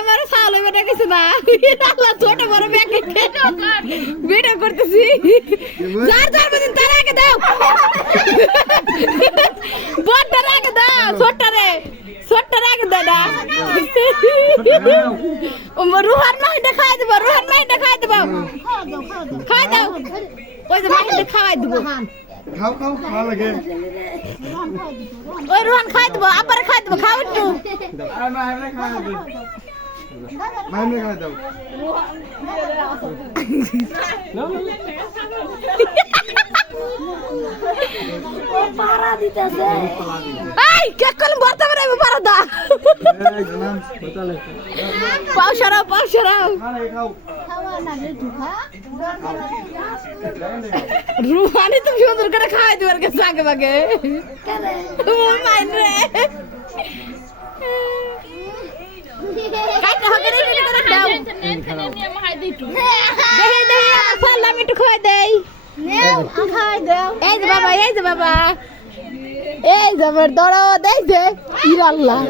আমার সাল বেটা কিছু না ছোট বড় ভিডিও করতেছি যার জন্মদিন তার আগে দাও বড়টা আগে দাও ছোটটা আগে দাও না রুহান মাহিটা খাওয়াই দেবো খাওয়াই দাও ওই যে মাহিটা খাওয়াই দেবো খাও ভালো লাগে ওই রুহান খাওয়াই দেবো আপারে খাওয়াই দেবো খাও একটু মাইনে খাওয়া দাও পাড়া দিতেছে এই কেক কল বর্তা করে পারা দা পাও সরাও খাওয়া না রে দুখা রুহানি তুমি সুন্দর করে খাওয়াই দেবার কাছে আগে বাগে ও মাইন রে কাইটা হবে রে করে দাও দেখে আমার ফল আমি একটু খাওয়াই দেই খাই দাও এই যে বাবা এই যে আমার দড়া দেই যে ইরাল্লাহ